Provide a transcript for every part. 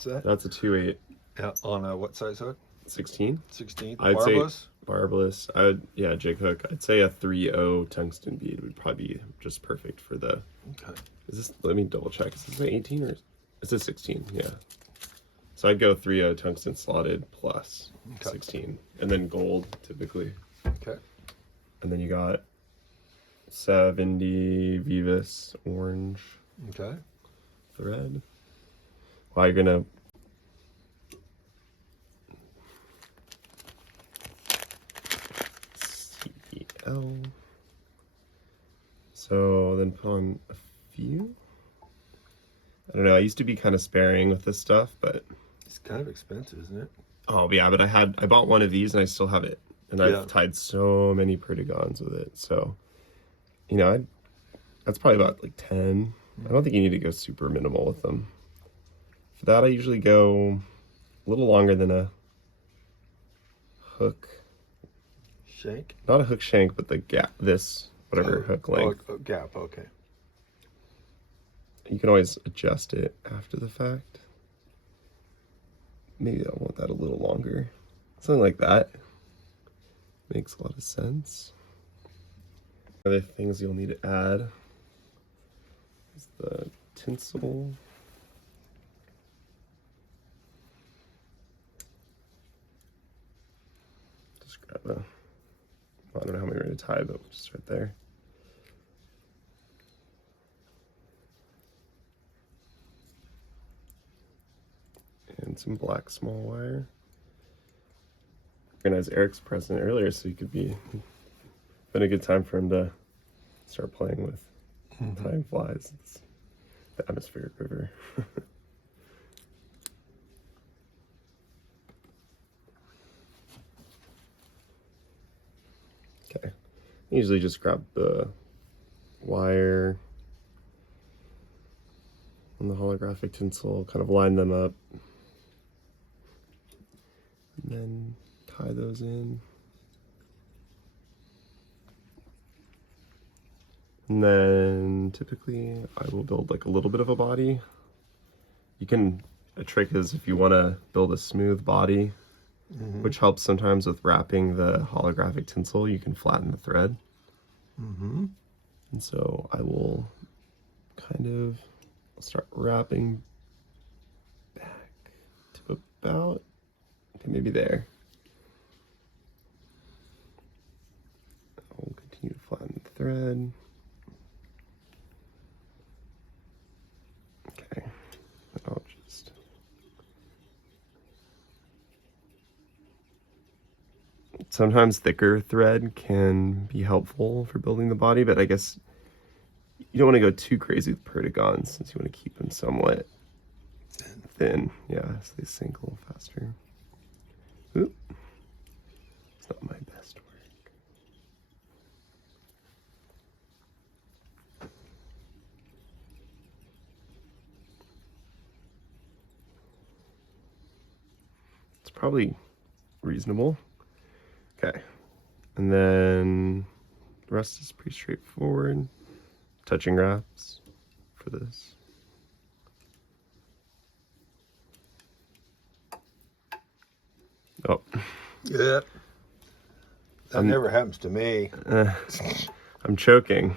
What's that? That's a 2/8. Yeah, on a what size hook? 16. 16. I'd Barbless? say barbless. Yeah, jig hook. I'd say a 3/0 tungsten bead would probably be just perfect for the. Okay. Is this? Let me double check. Is this an 18 or is this 16? Yeah. So I'd go 3/0 tungsten slotted plus 16, and then gold typically. Okay. And then you got 70 Vivus orange. Okay. Thread. Well, you're gonna. CPL. So then put on a few. I don't know. I used to be kind of sparing with this stuff, but It's kind of expensive, isn't it? oh yeah, but I bought one of these and I still have it, and I've tied so many Perdigons with it. So, you know, that's probably about like 10. I don't think you need to go super minimal with them. For that, I usually go a little longer than a hook Shank? Not a hook shank, but the gap. Whatever hook length. Gap. Okay. You can always adjust it after the fact. Maybe I want that a little longer. Something like that. Makes a lot of sense. Other things you'll need to add is the tinsel. Just grab a, I don't know how many we're going to tie, but we'll just start there. And some black small wire. And as Eric's present earlier, so you could been a good time for him to start playing with tying flies. It's the atmospheric river. Okay. I usually just grab the wire and the holographic tinsel, kind of line them up, and then tie those in. And then typically I will build like a little bit of a body. A trick is if you want to build a smooth body, which helps sometimes with wrapping the holographic tinsel, you can flatten the thread. And so I will start wrapping back to about, okay, maybe there. I'll continue to flatten the thread. Okay, I'll just sometimes thicker thread can be helpful for building the body, but I guess you don't want to go too crazy with Perdigons since you want to keep them somewhat thin. Yeah, so they sink a little faster. Oop. It's not my best work. It's probably reasonable. Okay. And then the rest is pretty straightforward. Touching wraps for this. Oh. Yeah. That never happens to me. I'm choking.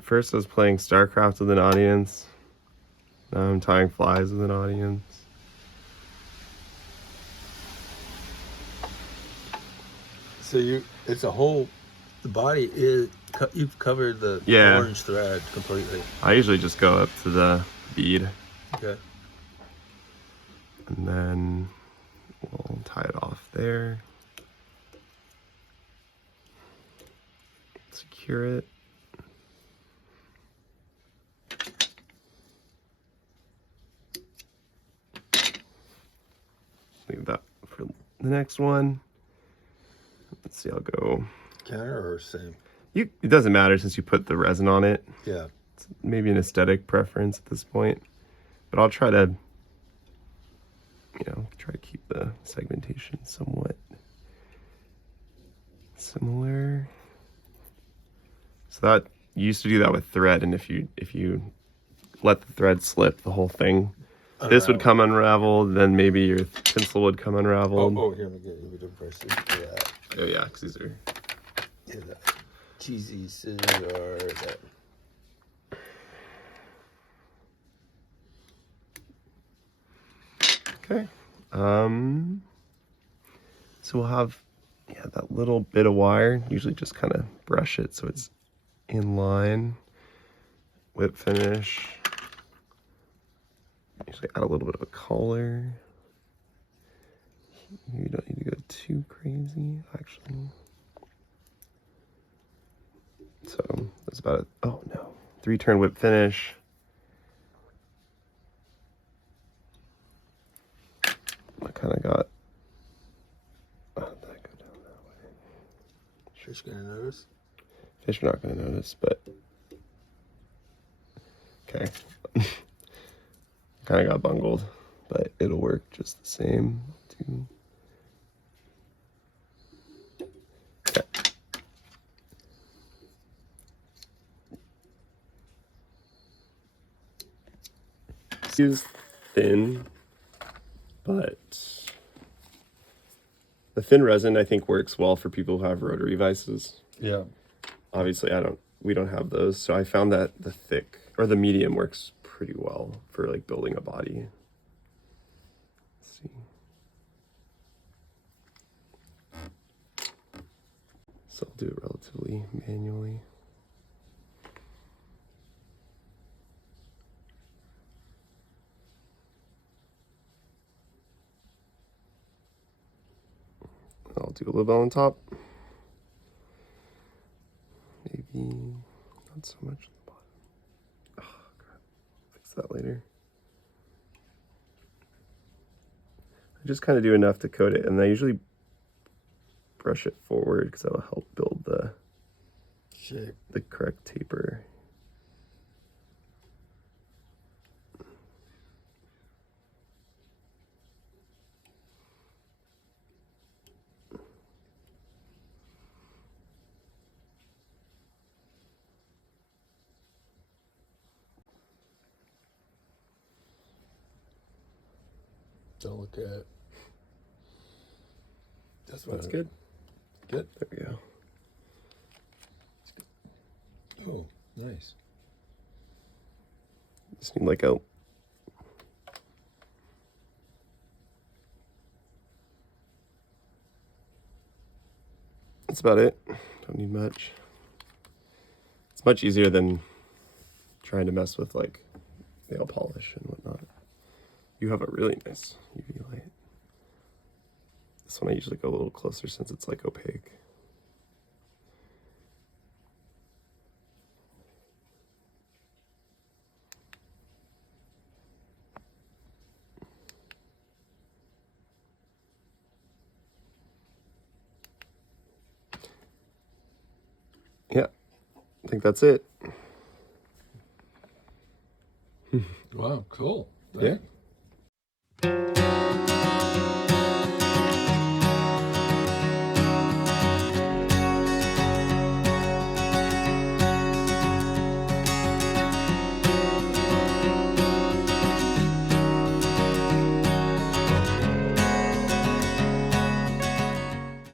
First I was playing StarCraft with an audience. Now I'm tying flies with an audience. So the body is, you've covered the orange thread completely. I usually just go up to the bead. Okay. And then we'll tie it off there. Secure it. Leave that for the next one. Let's see, I'll go Counter or same? It doesn't matter since you put the resin on it. Yeah. It's maybe an aesthetic preference at this point, but I'll try to, try to keep the segmentation somewhat similar. So that you used to do that with thread, and if you let the thread slip, the whole thing This would come unraveled, then maybe your pencil would come unraveled. Oh, here, let me get the prices for that. Oh yeah, because these are... Yeah, that cheesy scissors are that. Okay. So we'll have, yeah, that little bit of wire. Usually just kind of brush it so it's in line. Whip finish. Usually add a little bit of a color. You don't need to go too crazy, actually. So that's about it. Oh no. 3-turn whip finish. I kind of got... Oh, that go down that way. Fish gonna notice? Fish are not going to notice, but... Okay. Kind of got bungled, but it'll work just the same. Too. Okay. Use thin, but the thin resin I think works well for people who have rotary vices. Yeah. Obviously, we don't have those, so I found that the thick or the medium works pretty well for like building a body. Let's see. So I'll do it relatively manually. I'll do a little bit on top. Maybe not so much on the bottom. Oh, crap. Fix that later. I just kind of do enough to coat it, and I usually brush it forward because that'll help build the shape, the correct taper. don't look at it. That's good. Good. There we go. Oh, nice. Just need like a... That's about it. Don't need much. It's much easier than trying to mess with like nail polish and whatnot. You have a really nice UV light. This one I usually go a little closer since it's like opaque. Yeah, I think that's it. Wow, cool. Yeah.